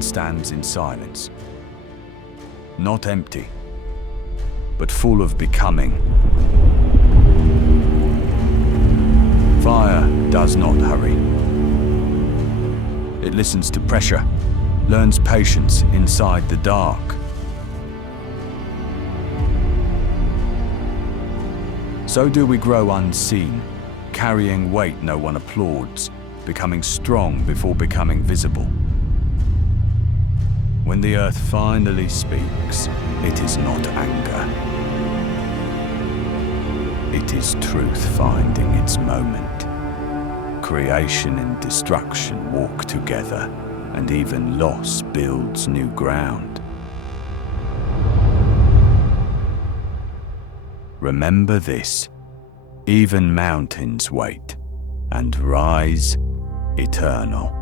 man stands in silence, not empty, but full of becoming. Fire does not hurry. It listens to pressure, learns patience inside the dark. So do we grow unseen, carrying weight no one applauds, becoming strong before becoming visible. When the earth finally speaks, it is not anger. It is truth finding its moment. Creation and destruction walk together, and even loss builds new ground. Remember this, even mountains wait and rise eternal.